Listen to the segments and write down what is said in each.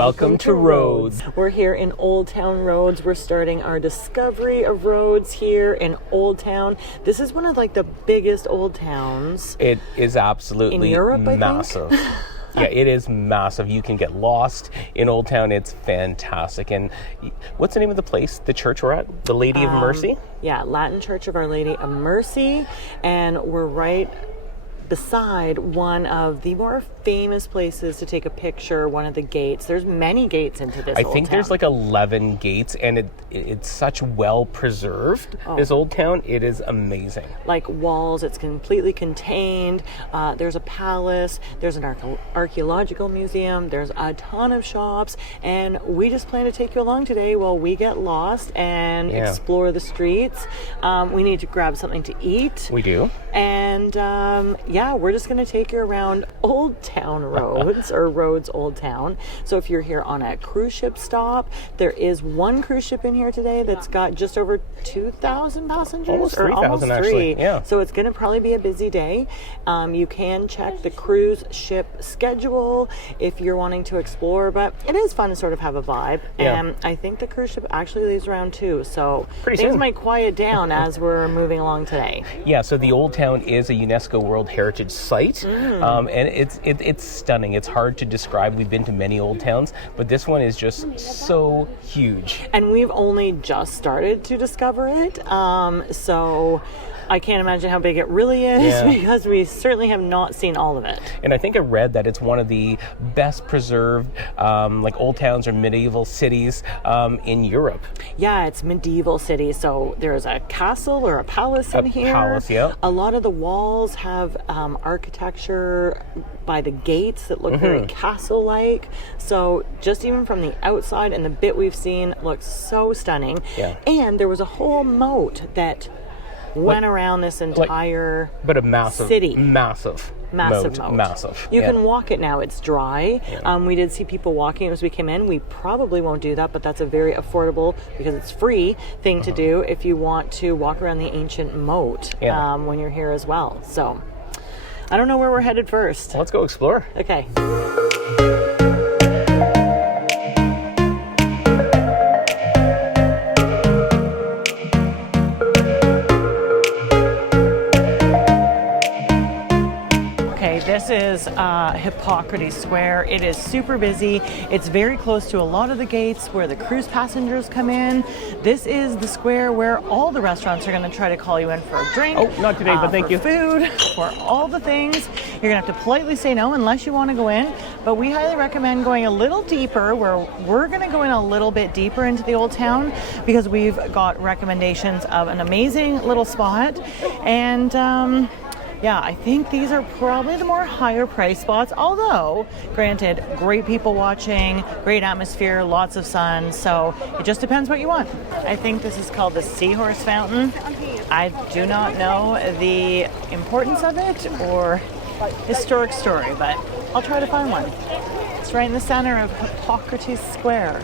Welcome to Rhodes. We're here in Old Town Rhodes. We're starting our discovery of Rhodes here in Old Town. This is one of the biggest old towns. It is absolutely in Europe, massive. Yeah, it is massive. You can get lost in Old Town. It's fantastic. And what's the name of the place, the church we're at? The Lady of Mercy? Yeah, Latin Church of Our Lady of Mercy. And we're right beside one of the more famous places to take a picture, one of the gates. There's many gates into this I old think town. there's 11 gates, and it's such well preserved, this old town. It is amazing. Like walls, it's completely contained. There's a palace, there's an archaeological museum, there's a ton of shops, and we just plan to take you along today while we get lost and explore the streets. We need to grab something to eat. We do. And we're just going to take you around Old Town Rhodes, or Rhodes Old Town. So if you're here on a cruise ship stop, there is one cruise ship in here today that's got just over 2,000 passengers. Almost 3,000 actually. Yeah. So it's going to probably be a busy day. You can check the cruise ship schedule if you're wanting to explore, but it is fun to sort of have a vibe. Yeah. And I think the cruise ship actually leaves around 2, so Pretty things soon. might quiet down as we're moving along today. Yeah, so the Old Town is a UNESCO World Heritage Site, and it's stunning. It's hard to describe. We've been to many old towns, but this one is just so huge. And we've only just started to discover it, so I can't imagine how big it really is because we certainly have not seen all of it. And I think I read that it's one of the best preserved old towns or medieval cities in Europe. Yeah, it's medieval city, so there's a castle or a palace in here. Palace, yeah. A lot of the walls have architecture by the gates that look very castle-like. So just even from the outside and the bit we've seen looks so stunning. Yeah. And there was a whole moat that went around this entire but a massive city. Massive moat. Massive. You can walk it now. It's dry. Yeah. We did see people walking as we came in. We probably won't do that, but that's a very affordable, because it's free, thing to do if you want to walk around the ancient moat when you're here as well. So I don't know where we're headed first. Let's go explore. Okay. This is Hippocrates Square. It is super busy. It's very close to a lot of the gates where the cruise passengers come in. This is the square where all the restaurants are going to try to call you in for a drink. Oh, not today, but thank you. Food, for all the things. You're going to have to politely say no unless you want to go in. But we highly recommend going a little deeper, where we're going to go in a little bit deeper into the old town, because we've got recommendations of an amazing little spot. And I think these are probably the more higher price spots, although, granted, great people watching, great atmosphere, lots of sun, so it just depends what you want. I think this is called the Seahorse Fountain. I do not know the importance of it or historic story, but I'll try to find one. It's right in the center of Hippocrates Square.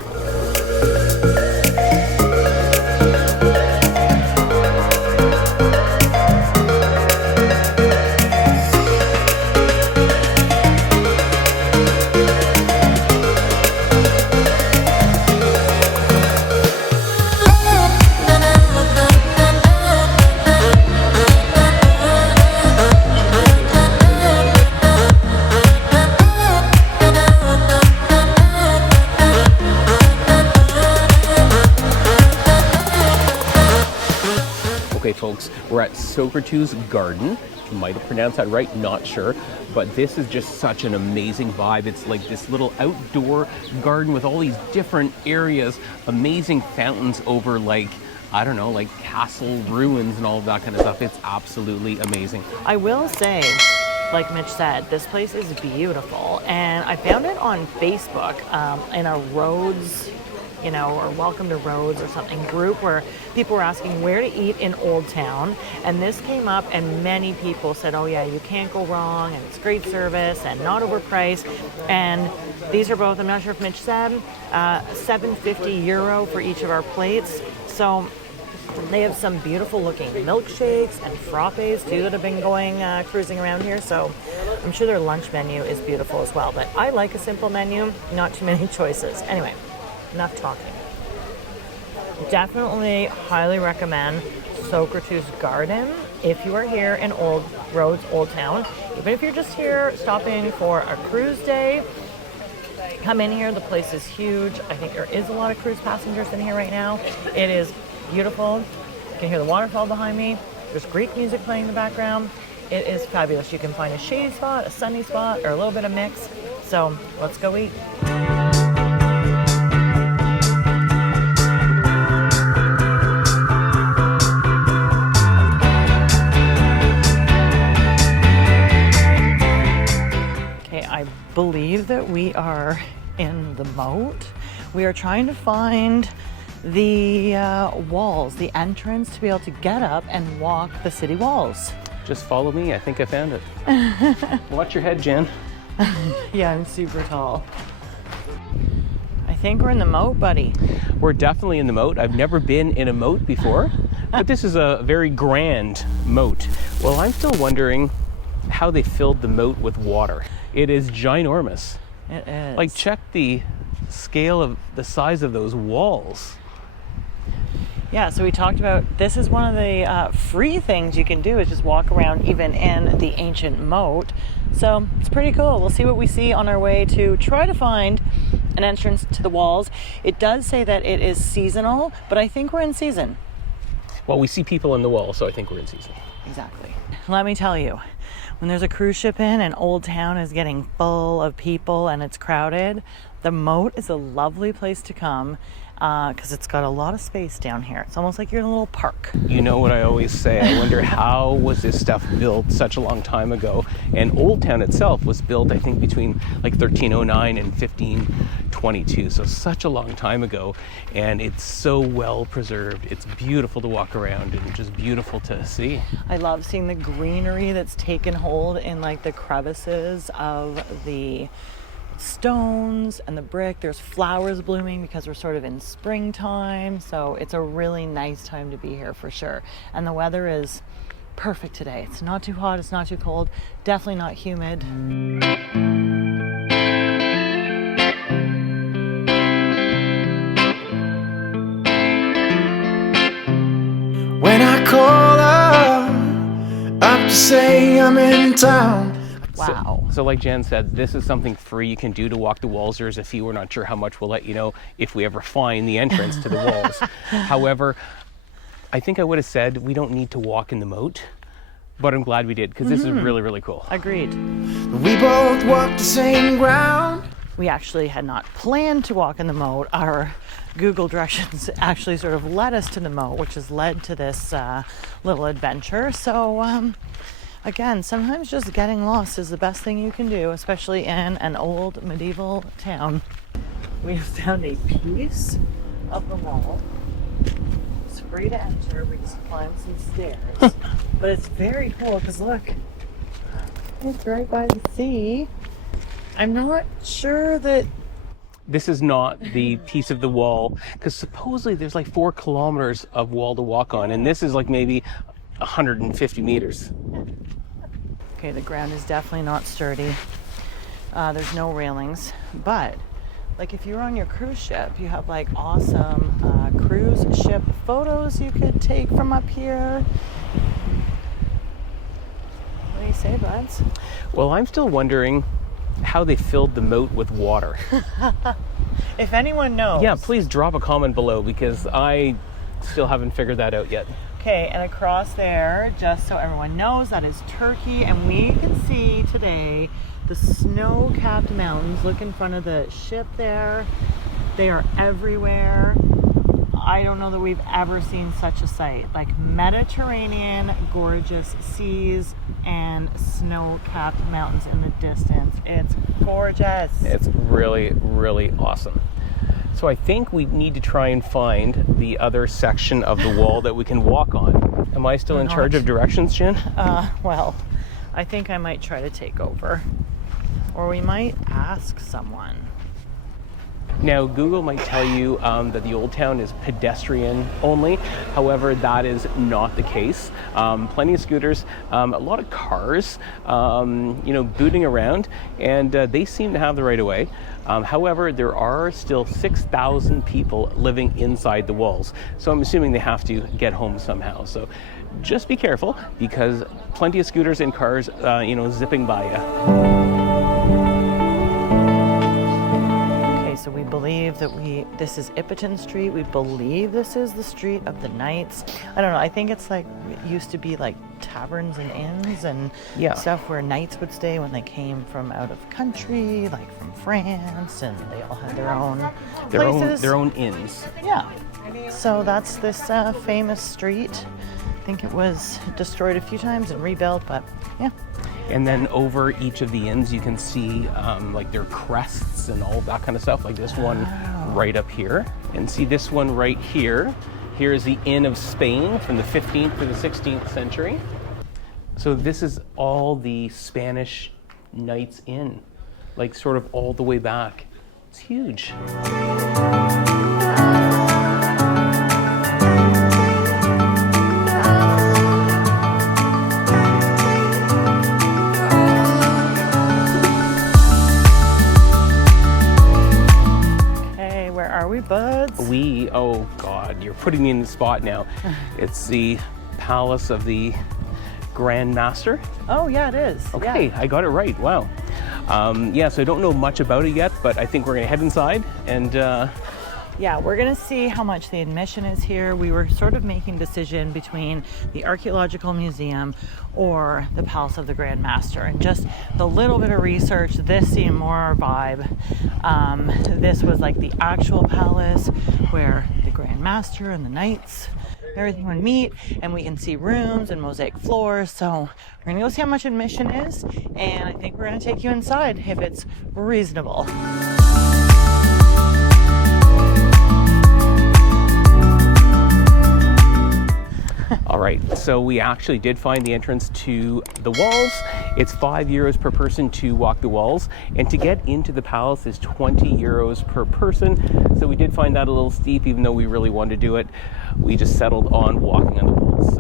Okay, folks, we're at Socrates Garden. Might have pronounced that right, not sure. But this is just such an amazing vibe. It's like this little outdoor garden with all these different areas, amazing fountains over castle ruins and all of that kind of stuff. It's absolutely amazing. I will say, like Mitch said, this place is beautiful. And I found it on Facebook in a Rhodes, or Welcome to Rhodes or something group, where people were asking where to eat in Old Town, and this came up, and many people said, oh yeah, you can't go wrong, and it's great service and not overpriced. And these are both, I'm not sure if Mitch said, €7.50 for each of our plates. So They have some beautiful looking milkshakes and frappes too that have been going cruising around here. So I'm sure their lunch menu is beautiful as well. But I like a simple menu, not too many choices. Anyway, enough talking. Definitely highly recommend Socrates Garden if you are here in Rhodes Old Town. Even if you're just here stopping for a cruise day, come in here. The place is huge. I think there is a lot of cruise passengers in here right now. It is beautiful. You can hear the waterfall behind me. There's Greek music playing in the background. It is fabulous. You can find a shady spot, a sunny spot, or a little bit of mix. So let's go eat. I believe that we are in the moat. We are trying to find the walls, the entrance to be able to get up and walk the city walls. Just follow me. I think I found it. Watch your head, Jen. Yeah, I'm super tall. I think we're in the moat, buddy. We're definitely in the moat. I've never been in a moat before, but this is a very grand moat. Well, I'm still wondering how they filled the moat with water. It is ginormous. It is. Like, check the scale of the size of those walls. Yeah, so we talked about this is one of the free things you can do is just walk around even in the ancient moat. So it's pretty cool. We'll see what we see on our way to try to find an entrance to the walls. It does say that it is seasonal, but I think we're in season. Well, we see people in the wall, so I think we're in season. Exactly. Let me tell you, when there's a cruise ship in and Old Town is getting full of people and it's crowded, the moat is a lovely place to come because it's got a lot of space down here. It's almost like you're in a little park. You know what I always say, I wonder how was this stuff built such a long time ago? And Old Town itself was built, I think, between like 1309 and 1522, so such a long time ago, and it's so well preserved. It's beautiful to walk around and just beautiful to see. I love seeing the greenery that's taken hold in like the crevices of the stones and the brick. There's flowers blooming because we're sort of in springtime, so it's a really nice time to be here for sure. And the weather is perfect today. It's not too hot, it's not too cold, definitely not humid. When I call up to say I'm in town. Wow. So like Jan said, this is something free you can do to walk the walls. There's a fee. We're not sure how much. We'll let you know if we ever find the entrance to the walls. However, I think I would have said we don't need to walk in the moat, but I'm glad we did because this is really, really cool. Agreed. We both walk the same ground. We actually had not planned to walk in the moat. Our Google directions actually sort of led us to the moat, which has led to this little adventure. So again, sometimes just getting lost is the best thing you can do, especially in an old medieval town. We have found a piece of the wall. It's free to enter. We just climb some stairs. But it's very cool because look, it's right by the sea. I'm not sure that This is not the piece of the wall because supposedly there's like 4 kilometers of wall to walk on, and this is like maybe 150 meters. Okay, the ground is definitely not sturdy. There's no railings, but like if you're on your cruise ship, you have like awesome cruise ship photos you could take from up here. What do you say, buds? Well, I'm still wondering how they filled the moat with water. If anyone knows. Yeah, please drop a comment below because I still haven't figured that out yet. Okay, and across there, just so everyone knows, that is Turkey, and we can see today the snow-capped mountains. Look in front of the ship there. They are everywhere. I don't know that we've ever seen such a sight. Like Mediterranean, gorgeous seas and snow-capped mountains in the distance. It's gorgeous. It's really, really awesome. So I think we need to try and find the other section of the wall that we can walk on. Am I still in charge of directions, Jen? Well, I think I might try to take over. Or we might ask someone. Now, Google might tell you that the Old Town is pedestrian only. However, that is not the case. Plenty of scooters, a lot of cars, booting around, and they seem to have the right of way. However, there are still 6,000 people living inside the walls. So I'm assuming they have to get home somehow. So just be careful, because plenty of scooters and cars, zipping by you. So we believe that this is Ippiton Street. We believe this is the Street of the Knights. I don't know. I think it's like, it used to be like taverns and inns and stuff where knights would stay when they came from out of country, like from France, and they all had their own places. Their own inns. Yeah. So that's this famous street. I think it was destroyed a few times and rebuilt, but yeah. And then over each of the inns, you can see like their crests and all that kind of stuff. Like this one right up here, and see this one right here. Here's the Inn of Spain from the 15th to the 16th century. So this is all the Spanish Knights Inn, like sort of all the way back. It's huge. Buds? Oh God, you're putting me in the spot now. It's the Palace of the Grand Master. Oh yeah, it is. Okay, yeah. I got it right, wow. So I don't know much about it yet, but I think we're gonna head inside and yeah, we're gonna see how much the admission is here. We were sort of making a decision between the Archaeological Museum or the Palace of the Grand Master, and just the little bit of research, this seemed more our vibe. This was like the actual palace where the Grand Master and the knights, everything would meet, and we can see rooms and mosaic floors. So we're gonna go see how much admission is, and I think we're gonna take you inside if it's reasonable. All right, so we actually did find the entrance to the walls. It's €5 per person to walk the walls, and to get into the palace is €20 per person. So we did find that a little steep, even though we really wanted to do it. We just settled on walking on the walls.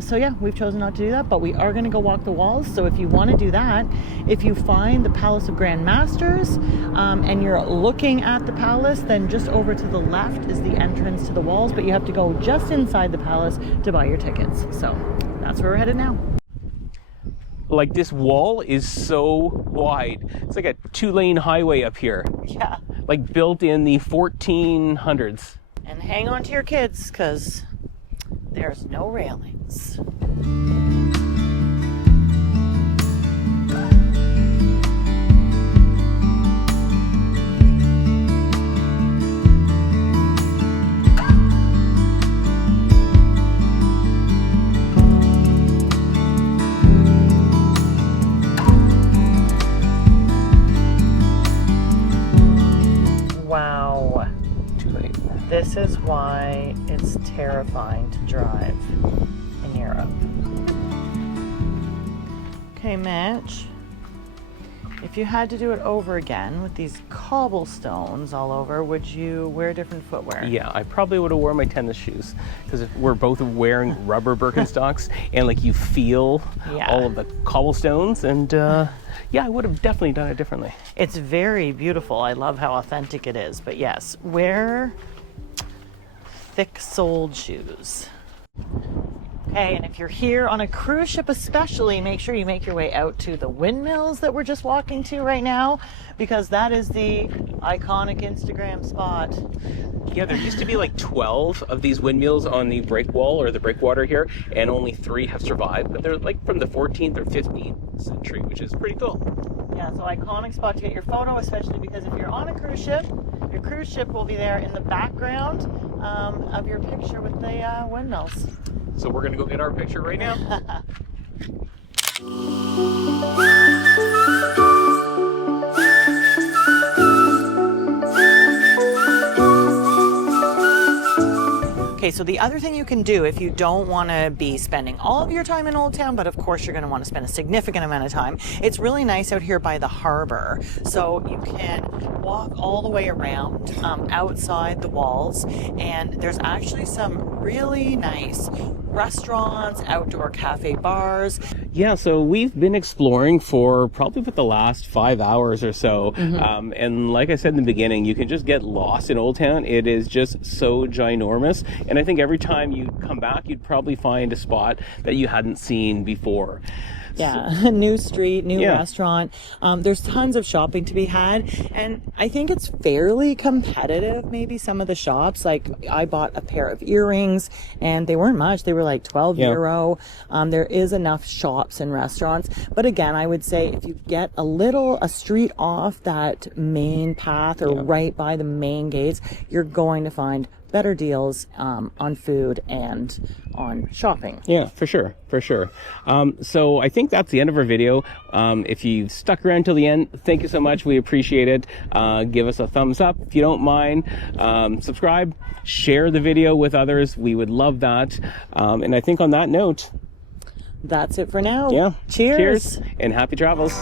So yeah, we've chosen not to do that, but we are going to go walk the walls. So if you want to do that, if you find the Palace of Grand Masters and you're looking at the palace, then just over to the left is the entrance to the walls, but you have to go just inside the palace to buy your tickets. So that's where we're headed now. Like, this wall is so wide. It's like a 2-lane highway up here. Yeah. Like built in the 1400s. And hang on to your kids, because there's no railings. Wow. Too late. This is why it's terrifying to drive in Europe. Okay, Mitch, if you had to do it over again with these cobblestones all over, would you wear different footwear? Yeah, I probably would have worn my tennis shoes, because we're both wearing rubber Birkenstocks, and like you feel all of the cobblestones, and yeah, I would have definitely done it differently. It's very beautiful. I love how authentic it is, but yes, wear thick-soled shoes. Okay, and if you're here on a cruise ship especially, make sure you make your way out to the windmills that we're just walking to right now, because that is the iconic Instagram spot. Yeah, there used to be like 12 of these windmills on the breakwall or the breakwater here, and only 3 have survived, but they're like from the 14th or 15th century, which is pretty cool. Yeah, so iconic spot to get your photo, especially because if you're on a cruise ship, your cruise ship will be there in the background of your picture with the windmills. So we're gonna go get our picture right now. Okay, so the other thing you can do if you don't want to be spending all of your time in Old Town, but of course you're going to want to spend a significant amount of time, it's really nice out here by the harbor. So you can walk all the way around outside the walls, and there's actually some really nice restaurants, outdoor cafe bars. Yeah, so we've been exploring for probably about the last 5 hours or so. And like I said in the beginning, you can just get lost in Old Town. It is just so ginormous. And I think every time you come back, you'd probably find a spot that you hadn't seen before. Yeah, new street, new restaurant. There's tons of shopping to be had, and I think it's fairly competitive. Maybe some of the shops, like I bought a pair of earrings, and they weren't much. They were like 12 euro. There is enough shops and restaurants, but again, I would say if you get a street off that main path or right by the main gates, you're going to find better deals on food and on shopping. Yeah, for sure. So I think that's the end of our video. If you stuck around till the end, thank you so much. We appreciate it. Give us a thumbs up if you don't mind. Subscribe, share the video with others. We would love that. And I think on that note, that's it for now. Yeah. Cheers. And happy travels.